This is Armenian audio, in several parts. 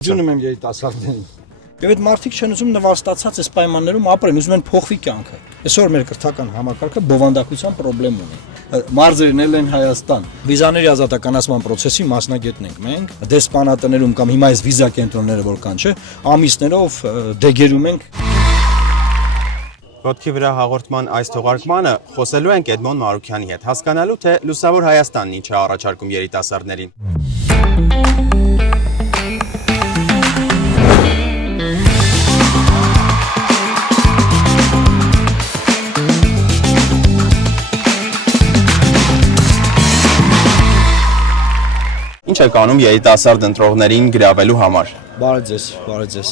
Ջունում եմ երիտասարդներին։ Եվ այդ մարդիկ չեն ուզում նվար ստացած այս պայմաններում ապրեն, ուզում են փոխվի կյանքը։ Այսօր մեր կրթական համակարգը բովանդակության խնդրեմ ունի։ Մարզերն են Հայաստան։ Վիզաների ազատականացման process-ի մասնագետն ենք մենք։ Դեսպանատներում կամ հիմա այս վիզա կենտրոնները որ կան, չէ, ամիսներով դեգերում ենք։ Ոտքի վրա հաղորդման այս թողարկմանը խոսելու ենք Էդմոն Մարուքյանի հետ, հասկանալու թե լուսավոր Հայաստանն ինչ է առաջարկում երիտասարդներին։ Ինչ է կանում երիտասարդ ընտրողներին գրավելու համար։ Բարև ձեզ։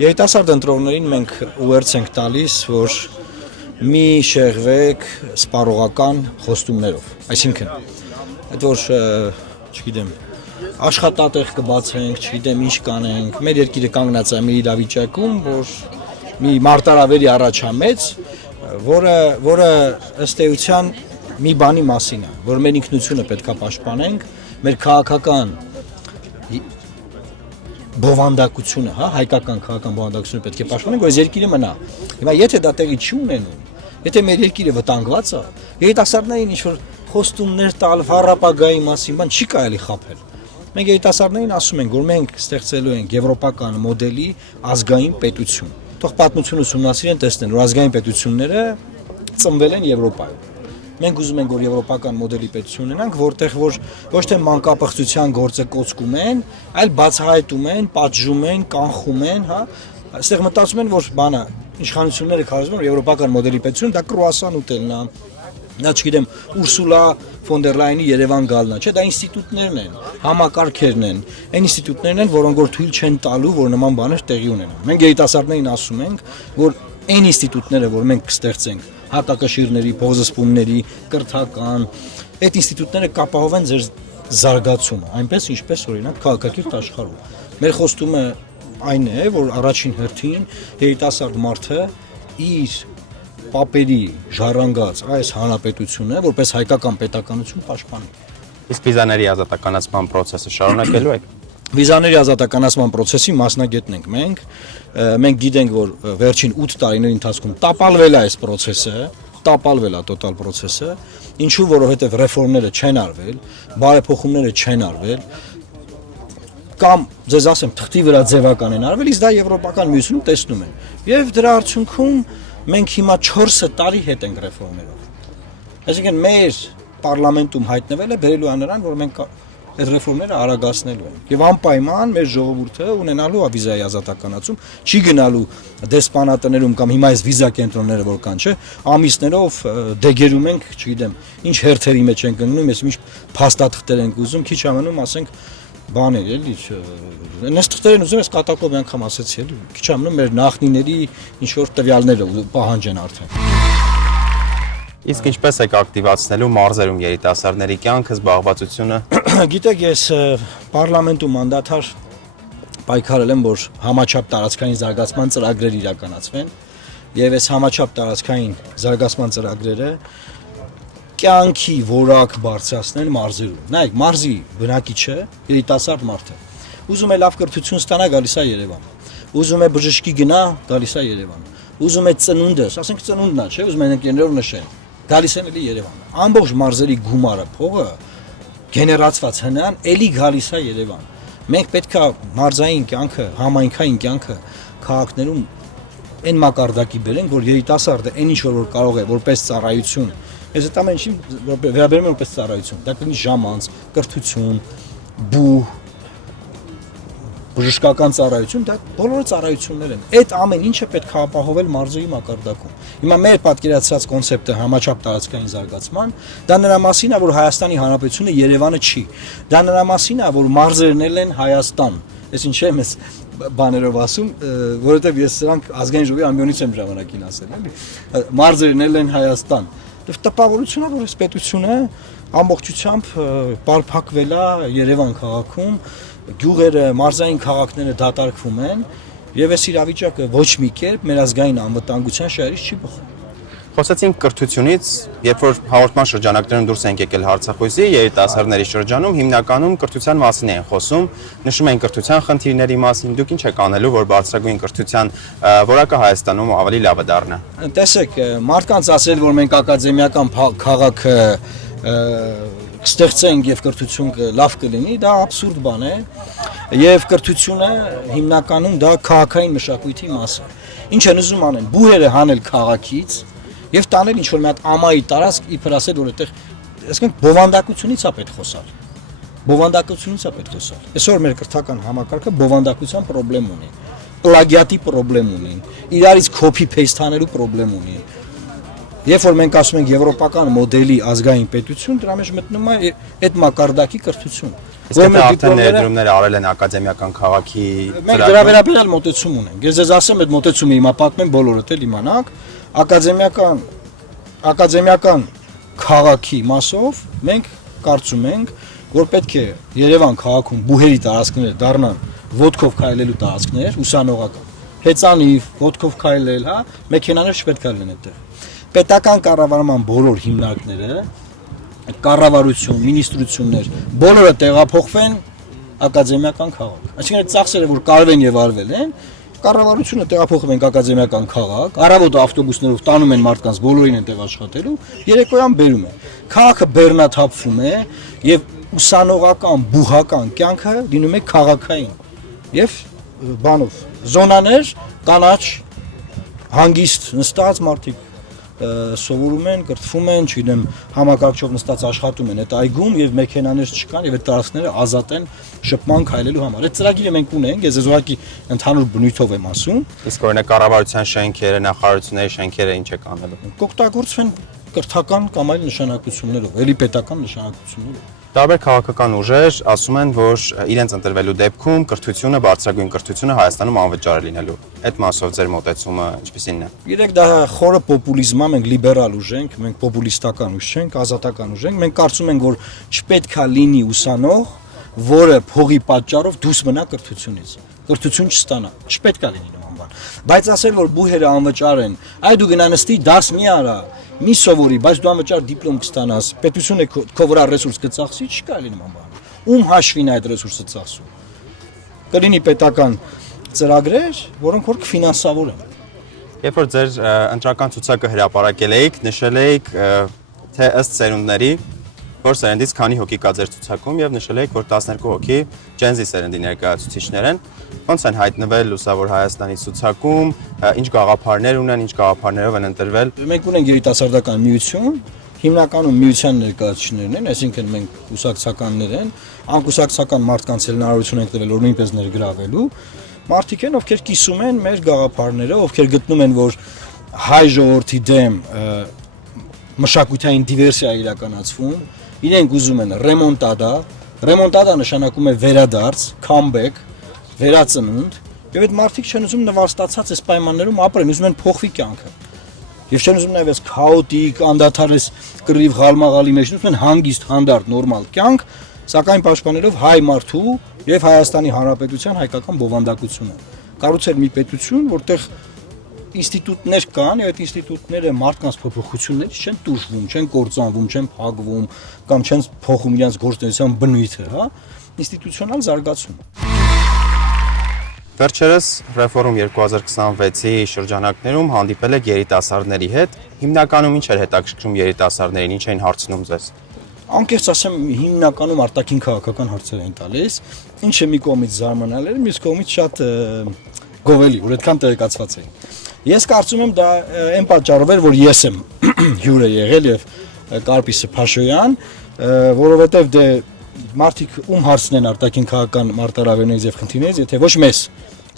Երիտասարդ ընտրողներին մենք ուղերձ ենք տալիս, որ մի շեղվեք սպառողական խոստումներով։ Այսինքն, այդ որ, չգիտեմ, աշխատատեղ կբացենք, չգիտեմ ինչ կանենք, մեր երկիրը կանգնած է մի իրավիճակում, որ մի մարտարավերի առաջամեծ, որը ըստ էության մի բանի մասին է, որ մեր ինքնությունը պետք է պաշտպանենք, մեր քաղաքական բովանդակությունը, հայկական քաղաքական բովանդակությունը պետք է պաշտպանենք, որ այս երկիրը մնա։ Հիմա եթե դա տեղի չի ունենում, եթե մեր երկիրը վտանգված է, երիտասարդներին ինչ որ խոստումներ տալ վառապագայի մասին, բան չի կարելի խաբել։ Մենք երիտասարդներին ասում ենք, որ մենք ստեղծելու ենք եվրոպական մոդելի ազգային պետություն։ Թող պատմությունը ուսումնասիրեն, տեսնեն, որ ազգային պետությունները ծնվել են Եվրոպայում։ Մենք ուզում ենք, որ եվրոպական մոդելի պետություն ունենանք, որտեղ որ ոչ թե մանկապղծության գործը կոծկում են, այլ բացահայտում են, պատժում են, կանխում են, հա։ Այստեղ մտածում են, որ բանը իշխանությունները քարոզում են, որ եվրոպական մոդելի պետություն դա կրուասան ուտելն է։ Նա չգիտեմ, Ուրսուլա ֆոն դեր Լայնի Երևան գալն է, չէ, դա ինստիտուտներն են, համակարգերն են, այն ինստիտուտներն են, որոնք որ թույլ չեն տալու, որ նման բաներ տեղի ունենան։ Մենք երիտասարդներին ասում ենք, որ այն ինստիտուտները, որ մենք կստեղծենք, հատակաշիրների, փոխզսպումների, կրթական, այդ ինստիտուտները կապահովեն ձեր զարգացումը, այնպես ինչպես օրինակ քաղաքակիրթ աշխարհում։ Մեր խոստումը այն է, որ առաջին հերթին երիտասարդ մարդը իր պապերի ժառանգած այս հանրապետությունը, որպես հայկական պետականություն պաշտպանի։ Իսկ վիզաների ազատականացման process-ը շարունակելու եք։ Վիզաների ազատականացման process-ի մասնագետն ենք մենք։ Մենք գիտենք, որ վերջին 8 տարիների ընթացքում տապալվել է այս process-ը, տապալվել է տոտալ process-ը, ինչու որովհետև ռեֆորմները չեն արվել, բարեփոխումները չեն արվել, կամ ձեզ ասեմ, թղթի վրա ձևական են արվել, իսկ դա եվրոպական միությունում տեսնում են։ Եվ դրա արդյունքում մենք հիմա 4 տարի հետ ենք ռեֆորմներով։ Այսինքն մեր պարլամենտում հայտնվել է բերելու նրան, որ մենք այդ ռեֆորմները արագացնելու ենք։ Եվ անպայման մեր ժողովուրդը ունենալու է վիզայի ազատականացում, չի գնալու դեսպանատներում կամ հիմա այս վիզա կենտրոնները որ կան, չէ, ամիսներով դեգերում ենք, չգիտեմ, ինչ հերթերի մեջ ենք գնում, ես ինչ փաստաթղթեր ենք ուզում, քիչ ամենում ասենք բաներ էլի, այս թղթերն ուզում ես կատակով անգամ ասեցի էլի, քիչ ամենում մեր նախնիների ինչ որ տվյալները պահանջ են արդեն։ Իսկ ինչպես եք ակտիվացնելու մարզերում երիտասարդների կյանքը, զբաղվածությունը։ Գիտեք, ես պարլամենտում մանդաթար պայքարել եմ, որ համաչափ տարածքային զարգացման ծրագրեր իրականացվեն, եւ այս համաչափ տարածքային զարգացման ծրագրերը կյանքի որակ բարձրացնել մարզերում։ Նայեք, մարզի բնակիչը երիտասարդ մարդ է։ Ուզում է լավ կրթություն ստանա, գալիս է Երևան։ Ուզում է բժշկի գնա, գալիս է Երևան։ Ուզում է ծնունդը, ասենք ծնունդն է, չէ, ուզում են ընկերներով նշեն։ Գալիս են էլի Երևան։ Ամբողջ մարզերի գումարը, փողը գեներացված հնան էլի գալիս է Երևան։ Մենք պետք է մարզային կյանքը, համայնքային կյանքը քաղաքներում այն մակարդակի բերենք, որ երիտասարդը այն ինչ որ կարող է որպես ծառայություն, այս այդ ամեն ինչին վերաբերում է որպես ծառայություն, դա կլինի ժամանց, կրթություն, բուհ, բժշկական ծառայություն, դա բոլորը ծառայություններ են։ Այդ ամեն ինչը պետք է ապահովել մարզերի մակարդակում։ Հիմա մեր պատկերացրած կոնցեպտը համաչափ տարածքային զարգացման, դա նրա մասին է, որ Հայաստանի Հանրապետությունը Երևանը չի։ Դա նրա մասին է, որ մարզերն են Հայաստան։ Այս ինչ եմ ես բաներով ասում, որովհետև ես սրանք ազգային ժողովի ամբիոնից եմ ժամանակին ասել, էլի։ Մարզերն են Հայաստան։ Տպավորությունն է, որ այս պետությունը ամբողջությամբ պարփակվել է Երևան քաղաքում, գյուղերը, մարզային քաղաքները դատարկվում են, եւ այս իրավիճակը ոչ մի կերպ մեր ազգային անվտանգության շահերից չի բխում։ Խոսեցինք կրթությունից, երբ որ հաղորդման շրջանակներում դուրս ենք եկել Արցախույզի երիտասարդների շրջանում, հիմնականում կրթության մասին են խոսում, նշում են կրթության խնդիրների մասին, դուք ինչ եք անելու, որ բարձրագույն կրթության որակը Հայաստանում ավելի լավը դառնա։ Տեսեք, մարդկանց ասել, որ մենք ակադեմիական քաղաքը կստեղծենք եւ կրթություն լավ կլինի, դա աբսուրդ բան է, եւ կրթությունը հիմնականում դա քաղաքային մշակույթի մաս է։ Ինչ են ուզում անեն, բուհերը հանել քաղաքից եւ տանել ինչ որ մի հատ ամայի տարածք իբր ասել, որ այդտեղ, ասենք բովանդակությունից է պետք խոսալ։ Բովանդակությունից է պետք խոսալ։ Այսօր մեր կրթական համակարգը բովանդակության խնդրեմ ունի, պլագիատի խնդրեմ ունի, իրարից copy paste անելու խնդրեմ ունի։ Երբ որ մենք ասում ենք եվրոպական մոդելի ազգային պետություն, դրա մեջ մտնում է այդ մակարդակի կրթություն։ Իսկ դա արդեն ներդրումներ արել են ակադեմիական քաղաքի մենք դրա վերաբերյալ մոտեցում ունենք։ Ես ձեզ ասեմ, այդ մոտեցումը հիմա պատմեմ բոլորդ էլ իմանաք, ակադեմիական քաղաքի մասով մենք կարծում ենք, որ պետք է Երևան քաղաքում բուհերի տարածքներ դառնան ոդկով քայլելու տարածքներ, ուսանողական։ Հեծանիվ, ոդկով քայլել, հա, մեքենաներ չպետք է լինեն այդտեղ։ Պետական կառավարման բոլոր հիմնարկները, կառավարություն, մինիստրություններ, բոլորը տեղափոխվեն ակադեմիական քաղաք։ Այսինքն այդ ծախսերը, որ կարվել են եւ արվել են, կառավարությունը տեղափոխում են ակադեմիական քաղաք, առավոտ ավտոբուսներով տանում են մարդկանց, բոլորին են տեղ աշխատելու, երեկոյան բերում են։ Քաղաքը բեռնաթափվում է եւ ուսանողական, բուհական կյանքը լինում է քաղաքային։ Եվ բանով զոնաներ, կանաչ, հանգիստ նստած մարդիկ սովորում են, կրթվում են, չգիտեմ, համակարգչով նստած աշխատում են այդ այգում եւ մեքենաներ չկան եւ այդ տարածքները ազատ են շփման քայլելու համար։ Այդ ծրագիրը մենք ունենք, ես ուղղակի ընդհանուր բնույթով եմ ասում։ Իսկ օրինակ կառավարության շենքերը, նախարարությունների շենքերը ինչ է կանելու։ Կօգտագործվեն կրթական կամ այլ նշանակություններով, էլի պետական նշանակություններով։ Տարբեր քաղաքական ուժեր ասում են, որ իրենց ընտրվելու դեպքում կրթությունը, բարձրագույն կրթությունը Հայաստանում անվճար է լինելու։ Այդ մասով ձեր մոտեցումը ինչպիսին է։ Իրեք դա խորը պոպուլիզմ է, մենք լիբերալ ուժ ենք, մենք պոպուլիստական ուժ չենք, ազատական ուժ ենք։ Մենք կարծում ենք, որ չպետք է լինի ուսանող, որը փողի պատճառով դուրս մնա կրթությունից։ Կրթություն չստանա, չպետք է լինի նման բան։ Բայց ասել, որ բուհերը անվճար են, այ դու գնա նստի, դաս մի արա, մի սովորի, բայց դու անվճար դիպլոմ կստանաս, պետությունը քո վրա ռեսուրս կծախսի, չի կարելի նման բան։ Ում հաշվին է այդ ռեսուրսը ծախսում։ Կլինի պետական ծրագրեր, որոնք որ կֆինանսավորեն։ Երբ որ ձեր ընտրական ցուցակը հրապարակել էիք, նշել էիք, թե ըստ սերունդների, որ սերնդից քանի հոգի կա ձեր ցուցակում եւ նշել էիք, որ 12 հոգի Gen Z սերնդի ներկայացուցիչներ են։ Ոնց են հայտնվել Լուսավոր Հայաստանի ցուցակում, ինչ գաղափարներ ունեն, ինչ գաղափարներով են ընտրվել։ Մենք ունենք երիտասարդական միություն, հիմնականում միության ներկայացուցիչներն են, այսինքն մենք կուսակցականներ են, անկուսակցական մարդկանց էլ հնարավորություն ենք տվել, որ նույնպես ներգրավելու։ Մարդիկ են, ովքեր կիսում են մեր գաղափարները, ովքեր գտնում են, որ հայ ժողովրդի դեմ մշակութային դիվերսիա է իրականացվում, իրենք ուզում են ռեմոնտադա նշանակում է վերադարձ, comeback, վերածնունդ, եւ այդ մարդիկ չեն ուզում նվաստացած այս պայմաններում ապրեն, ուզում են փոխվի կյանքը։ Եվ չեն ուզում նաեւ այս քաոտիկ, անդադար այս կռիվ գալմաղալի մեջ, ուզում են հանգիստ, հանդարտ, նորմալ կյանք, սակայն պաշտպանելով հայ մարդու եւ Հայաստանի Հանրապետության հայկական բովանդակությունը։ Կառուցել մի պետություն, որտեղ ինստիտուտներ կան, եւ այդ ինստիտուտները մարդկանց փոփոխություններից չեն տուժվում, չեն կործանվում, չեն փակվում կամ չեն փոխում իրենց գործունեության բնույթը, հա, ինստիտուցիոնալ զարգացում։ Վերջերս Ռեֆորմ 2026-ի շրջանակներում հանդիպել եք երիտասարդների հետ։ Հիմնականում ինչ էր հետաքրքրում երիտասարդներին, ինչ էին հարցնում ձեզ։ Անկեղծ ասեմ, հիմնականում արտաքին քաղաքական հարցեր են տալիս, ինչը մի կողմից զարմանալի էր, մյուս կողմից շատ գովելի, որ այդքան տեղեկացված էին։ Ես կարծում եմ դա այն պատճառով էր, որ ես եմ հյուրը եղել եւ Կարպիսը Փաշոյան, որովհետեւ դե մարդիկ ում հարցնեն արտաքին քաղաքական մարտահրավերներից եւ խնդիրներից, եթե ոչ մեզ,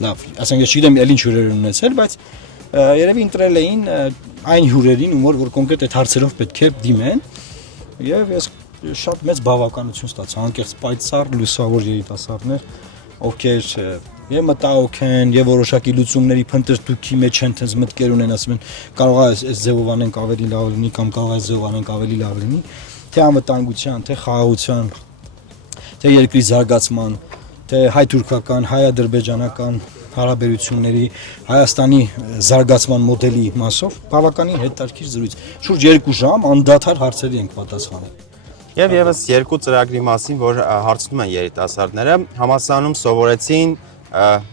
լավ, ասենք ես չգիտեմ ել ինչ հյուրեր ունեցել, բայց երևի ընտրել էին այն հյուրերին, որ կոնկրետ այդ հարցերով պետք է դիմեն եւ ես շատ մեծ բավականություն ստացա, անկեղծ պայծառ լուսավոր երիտասարդներ, ովքեր եւ մտահոգ են եւ որոշակի լուծումների փնտրտուքի մեջ են, թենց մտքեր ունեն, ասում են կարող է այս ձևով անենք ավելի լավ լինի կամ կարող է այս ձևով անենք ավելի լավ լինի, թե անվտանգության, թե խաղաղության, թե երկրի զարգացման, թե հայ-թուրքական, հայ-ադրբեջանական հարաբերությունների, Հայաստանի զարգացման մոդելի մասով բավականին հետաքրքիր զրույց։ Շուրջ 2 ժամ անդադար հարցերի ենք պատասխանել։ Եվ եւս երկու ծրագրի մասին, որ հարցնում են երիտասարդները, համալսարանում սովորեցին,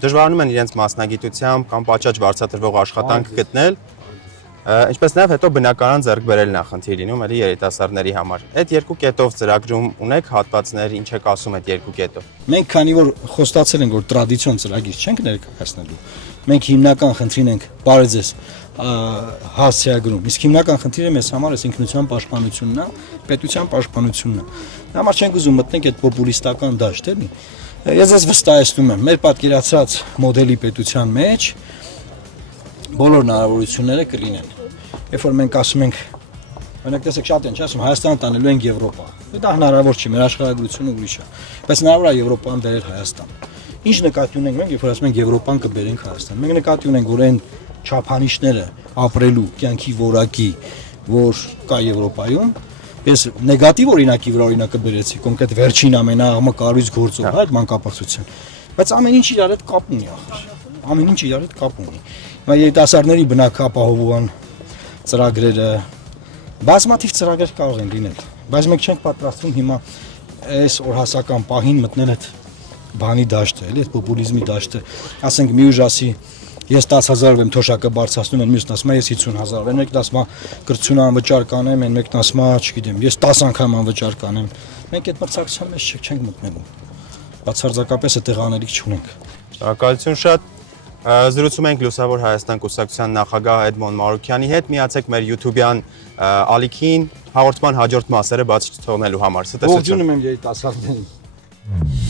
դժվարանում են իրենց մասնագիտությամբ կամ պատշաճ վարձատրվող աշխատանք գտնել, ինչպես նաև հետո բնականon ձեռք բերելն է խնդիր լինում էլի երիտասարդների համար։ Այդ երկու կետով ծրագրում ունեք հատվածներ, ինչ եք ասում այդ երկու կետով։ Մենք քանի որ խոստացել ենք, որ տրադիցիոն ծրագիր չենք ներկայացնելու, մենք հիմնական խնդրին ենք բարեձես հասցեագրում։ Իսկ հիմնական խնդիրը մեզ համար է ինքնության պաշտպանությունն է, պետության պաշտպանությունն է։ Դա համար չենք ուզում մտնենք այդ պոպուլիստական դաշտ, էլի։ Ես ձեզ վստահեցնում եմ, մեր պատկերացրած մոդելի պետության մեջ բոլոր հնարավորությունները կլինեն։ Երբ որ մենք ասում ենք, օրինակ տեսեք շատ են ասում Հայաստանը տանելու են Եվրոպա։ Դա հնարավոր չի, մեր աշխարհագրությունը ուրիշ է։ Բայց հնարավոր է Եվրոպան բերել Հայաստան։ Ինչ նկատի ունենք մենք, երբ որ ասում ենք Եվրոպան կբերենք Հայաստան։ Մենք նկատի ունենք, որ այն չափանիշները ապրելու կյանքի որակի, որ կա Եվրոպայում, ես նեգատիվ օրինակի վրա օրինակը բերեցի, կոնկրետ վերջին ամենաաղմկարույց գործով, այդ մանկապարտության։ Բայց ամեն ինչ իրար հետ կապ ունի ախր։ Ամեն ինչ իրար հետ կապ ունի։ Հիմա երիտասարդների բնակապահովման ծրագրերը, բազմաթիվ ծրագրեր կարող են լինել, բայց մենք չենք պատրաստվում հիմա այս օրհասական պահին մտնել այդ բանի դաշտը, էլի այդ պոպուլիզմի դաշտը, ասենք մի ուժ ասի ես 10,000 եմ թոշակը բարձրացնում եմ, մյուսն ասում է ես 50,000, այն մեկն ասում է կրթություն անվճար կանեմ, այն մեկն ասում է, չգիտեմ, ես 10 անգամ անվճար կանեմ։ Մենք այդ մրցակցության մեջ չենք մտնելու։ Բացարձակապես այդտեղ անելիք չունենք։ Շնորհակալություն շատ։ Զրուցում ենք Լուսավոր Հայաստան կուսակցության նախագահ Էդմոն Մարուկյանի հետ։ Միացեք մեր YouTube-յան ալիքին հաղորդման հաջորդ մասերը բաց չթողնելու համար։ Ողջունում եմ երիտասարդներին։